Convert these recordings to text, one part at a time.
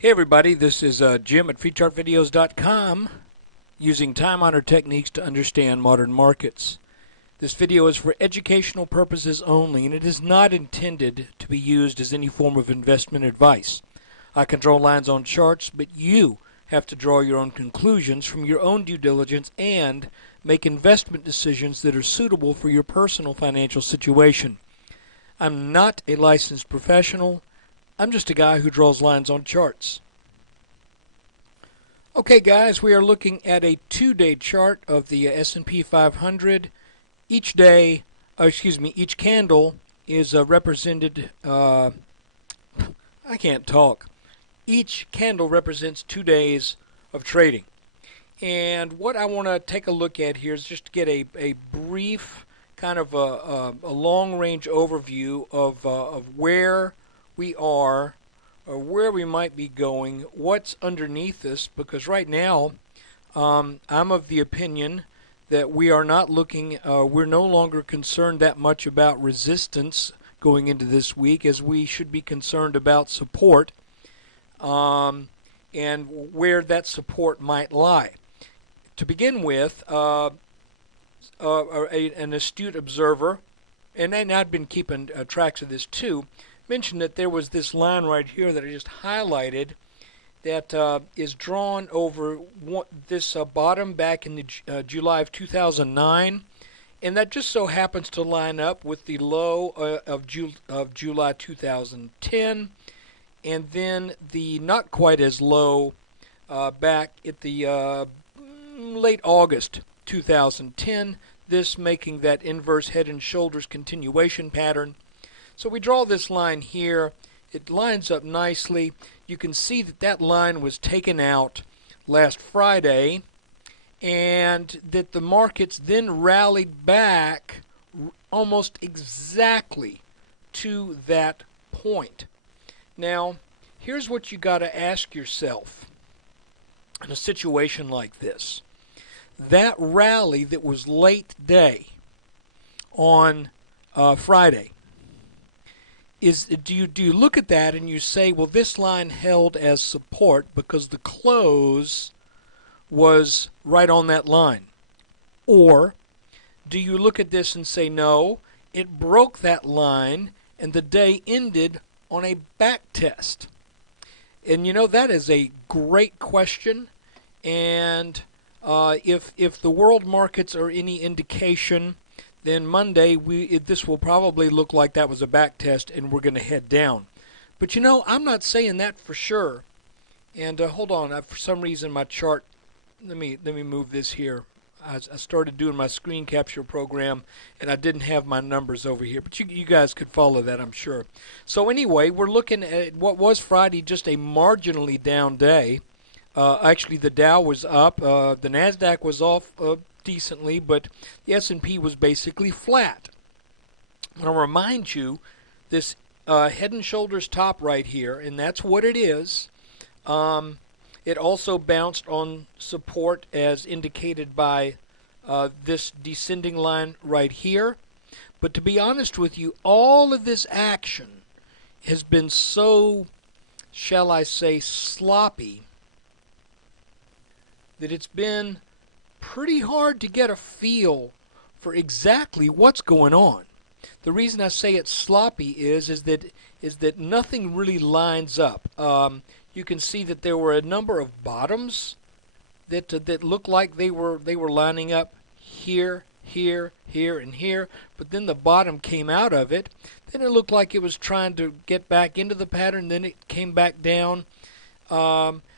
Hey everybody, this is Jim at FreeChartVideos.com using time-honored techniques to understand modern markets. This video is for educational purposes only, and it is not intended to be used as any form of investment advice. I can draw lines on charts, but you have to draw your own conclusions from your own due diligence and make investment decisions that are suitable for your personal financial situation. I'm not a licensed professional. I'm just a guy who draws lines on charts. Okay guys, we are looking at a 2-day chart of the S&P 500. Each candle is represented, I can't talk. Each candle represents 2 days of trading. And what I want to take a look at here is just to get a brief kind of a long-range overview of where we are or where we might be going, what's underneath us, because right now I'm of the opinion that we are not looking, we're no longer concerned that much about resistance going into this week as we should be concerned about support and where that support might lie. To begin with, an astute observer, and I've been keeping tracks of this too, mentioned that there was this line right here that I just highlighted that is drawn over this bottom back in the July of 2009, and that just so happens to line up with the low of July 2010, and then the not quite as low back at the late August 2010, this making that inverse head and shoulders continuation pattern. So we draw this line here. It lines up nicely. You can see that that line was taken out last Friday and that the markets then rallied back almost exactly to that point. Now, here's what you got to ask yourself in a situation like this. That rally that was late day on Friday, do you look at that and you say, well, this line held as support because the close was right on that line? Or do you look at this and say, no, it broke that line and the day ended on a back test? And you know, that is a great question, and if the world markets are any indication, then Monday this will probably look like that was a back test and we're going to head down. But you know, I'm not saying that for sure. And hold on, for some reason my chart, let me move this here. I started doing my screen capture program and I didn't have my numbers over here, but you guys could follow that, I'm sure. So anyway, we're looking at what was Friday, just a marginally down day. Actually, the Dow was up, the NASDAQ was off decently, but the S&P was basically flat. I want to remind you, this head and shoulders top right here, and that's what it is. It also bounced on support as indicated by this descending line right here. But to be honest with you, all of this action has been so, shall I say, sloppy, that it's been pretty hard to get a feel for exactly what's going on. The reason I say it's sloppy is that nothing really lines up. You can see that there were a number of bottoms that looked like they were lining up here, here, here, and here, but then the bottom came out of it. Then it looked like it was trying to get back into the pattern. Then it came back down.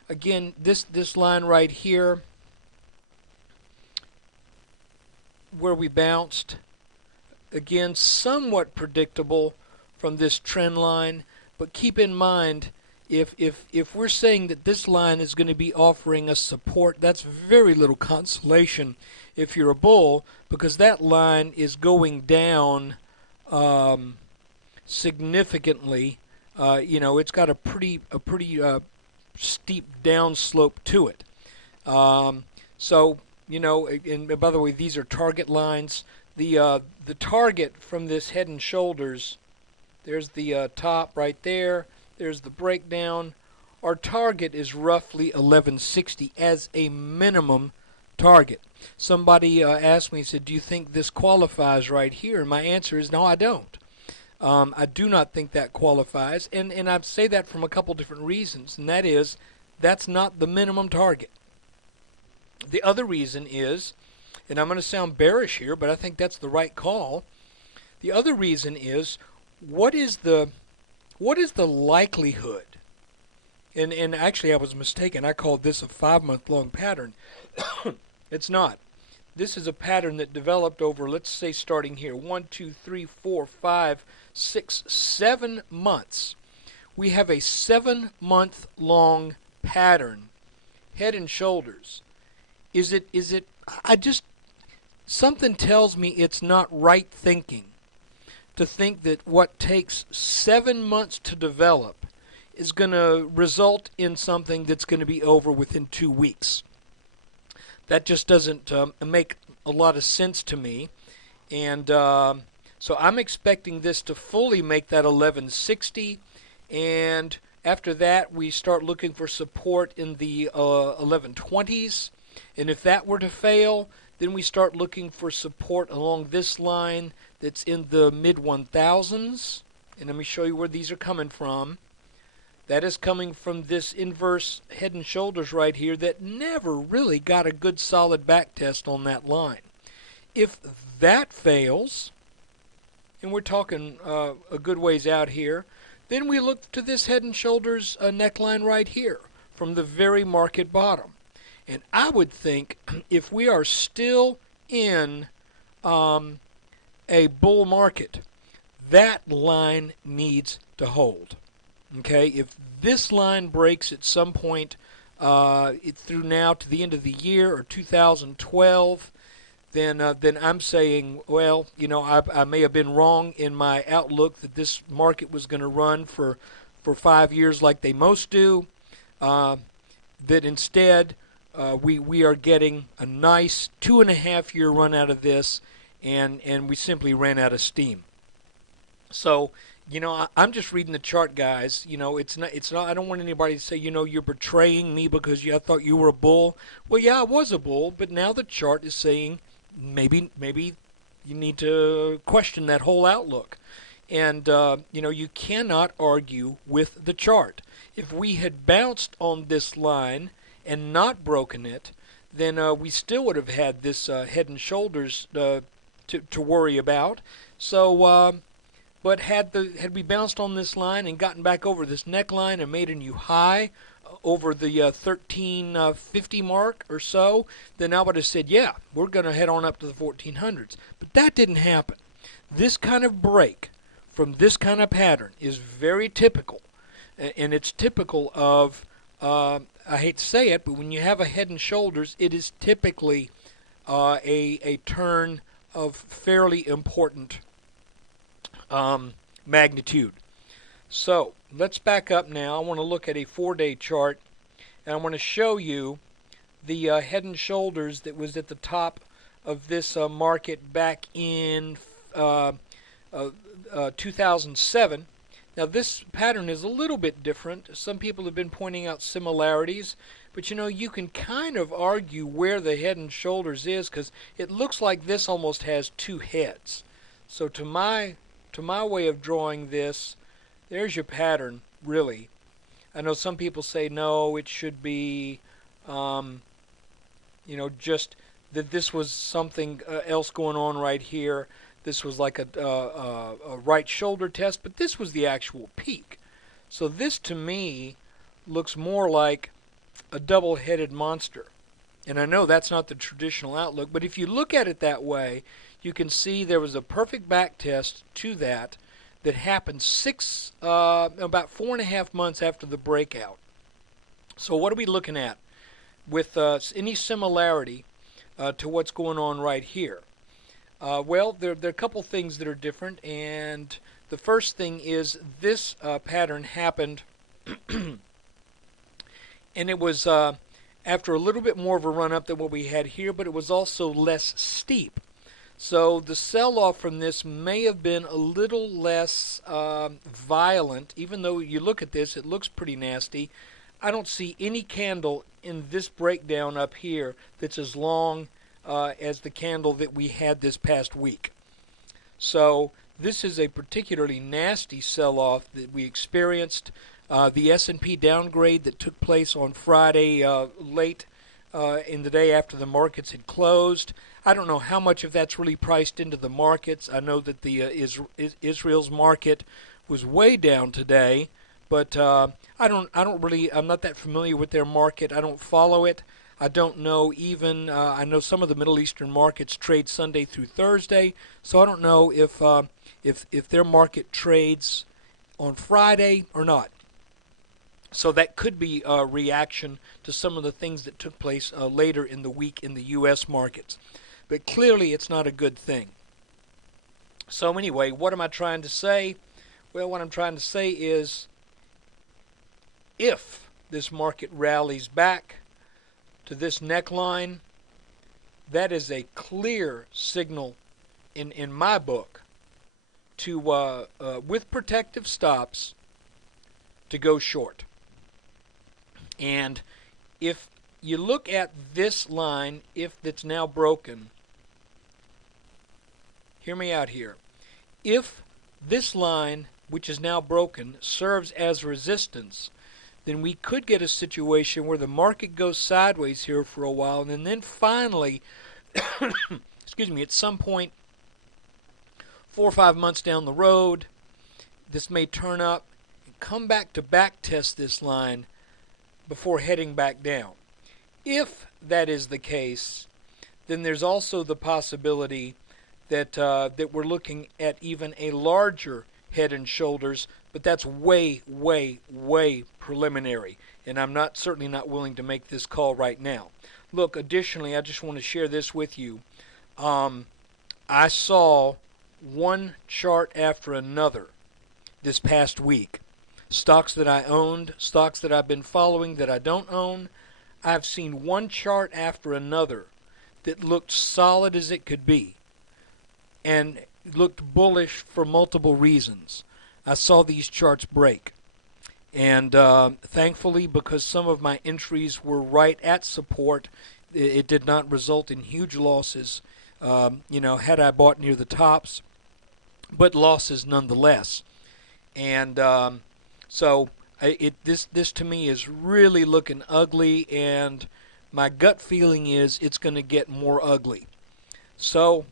Again, this line right here, where we bounced, again, somewhat predictable from this trend line, but keep in mind, if we're saying that this line is going to be offering us support, that's very little consolation if you're a bull, because that line is going down significantly. You know, it's got a pretty steep downslope to it. So, you know, and by the way, these are target lines. The target from this head and shoulders, there's the top right there. There's the breakdown our target is roughly 1160 as a minimum target. Somebody asked me, said, do you think this qualifies right here? And my answer is no, I don't. I do not think that qualifies, and I say that from a couple different reasons, and that is, that's not the minimum target. The other reason is, and I'm going to sound bearish here, but I think that's the right call. The other reason is, what is the likelihood? And actually I was mistaken. I called this a 5-month long pattern. It's not. This is a pattern that developed over, let's say, starting here, 1, 2, 3, 4, 5, 6, 7 months. We have a 7-month long pattern, head and shoulders. Is it, something tells me it's not right thinking to think that what takes 7 months to develop is going to result in something that's going to be over within 2 weeks. That just doesn't make a lot of sense to me. And so I'm expecting this to fully make that 1160. And after that, we start looking for support in the 1120s. And if that were to fail, then we start looking for support along this line that's in the mid-1000s. And let me show you where these are coming from. That is coming from this inverse head and shoulders right here that never really got a good solid back test on that line. If that fails, and we're talking a good ways out here, then we look to this head and shoulders neckline right here from the very market bottom. And I would think if we are still in a bull market, that line needs to hold. Okay, if this line breaks at some point through now to the end of the year or 2012, then I'm saying, well, you know, I may have been wrong in my outlook that this market was going to run for 5 years like they most do. That instead we are getting a nice 2.5-year run out of this, and we simply ran out of steam. So, you know, I'm just reading the chart, guys. You know, it's not. I don't want anybody to say, you know, you're betraying me because I thought you were a bull. Well, yeah, I was a bull, but now the chart is saying maybe you need to question that whole outlook. And you know, you cannot argue with the chart. If we had bounced on this line and not broken it, then we still would have had this head and shoulders to worry about. So. But had we bounced on this line and gotten back over this neckline and made a new high over the 1350 mark or so, then I would have said, yeah, we're going to head on up to the 1400s. But that didn't happen. This kind of break from this kind of pattern is very typical. And it's typical of, I hate to say it, but when you have a head and shoulders, it is typically a turn of fairly important magnitude. So let's back up now. I want to look at a 4-day chart, and I want to show you the head and shoulders that was at the top of this market back in 2007. Now this pattern is a little bit different. Some people have been pointing out similarities, but you know, you can kind of argue where the head and shoulders is, because it looks like this almost has two heads. So to my way of drawing this, there's your pattern, really. I know some people say, no, it should be, you know, just that this was something else going on right here. This was like a right shoulder test, but this was the actual peak. So this, to me, looks more like a double-headed monster. And I know that's not the traditional outlook, but if you look at it that way, you can see there was a perfect back test to that happened about 4.5 months after the breakout. So what are we looking at with any similarity to what's going on right here? Well, there are a couple things that are different, and the first thing is this pattern happened, and it was after a little bit more of a run-up than what we had here, but it was also less steep. So the sell-off from this may have been a little less violent. Even though you look at this, it looks pretty nasty. I don't see any candle in this breakdown up here that's as long as the candle that we had this past week. So this is a particularly nasty sell-off that we experienced. The S&P downgrade that took place on Friday late in the day after the markets had closed. I don't know how much of that's really priced into the markets. I know that the Israel's market was way down today, but I'm not that familiar with their market. I don't follow it. I don't know even, I know some of the Middle Eastern markets trade Sunday through Thursday, so I don't know if their market trades on Friday or not. So that could be a reaction to some of the things that took place later in the week in the U.S. markets. But clearly it's not a good thing. So anyway, what am I trying to say? Well, what I'm trying to say is if this market rallies back to this neckline, that is a clear signal in my book to with protective stops to go short. And if you look at this line, if it's now broken, hear me out here. If this line, which is now broken, serves as resistance, then we could get a situation where the market goes sideways here for a while, and then finally, excuse me, at some point, 4 or 5 months down the road, this may turn up and come back to back test this line before heading back down. If that is the case, then there's also the possibility that that we're looking at even a larger head and shoulders, but that's way, way, way preliminary, and I'm certainly not willing to make this call right now. Look, additionally, I just want to share this with you. I saw one chart after another this past week. Stocks that I owned, stocks that I've been following that I don't own. I've seen one chart after another that looked solid as it could be and looked bullish for multiple reasons. I saw these charts break. And thankfully, because some of my entries were right at support, it did not result in huge losses, had I bought near the tops, but losses nonetheless. And so this to me is really looking ugly, and my gut feeling is it's going to get more ugly. So,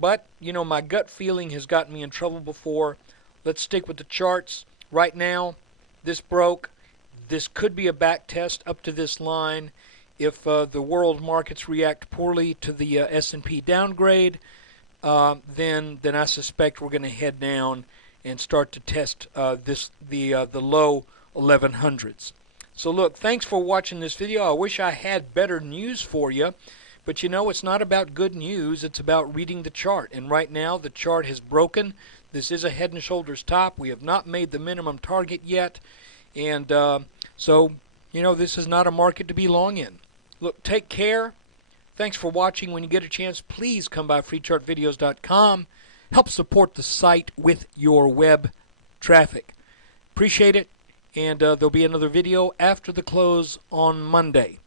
but, my gut feeling has gotten me in trouble before. Let's stick with the charts. Right now, this broke. This could be a back test up to this line. If the world markets react poorly to the S&P downgrade, then I suspect we're going to head down and start to test the low 1100s. So look, thanks for watching this video. I wish I had better news for you, but it's not about good news. It's about reading the chart. And right now, the chart has broken. This is a head and shoulders top. We have not made the minimum target yet. And so, this is not a market to be long in. Look, take care. Thanks for watching. When you get a chance, please come by freechartvideos.com. Help support the site with your web traffic. Appreciate it. And there'll be another video after the close on Monday.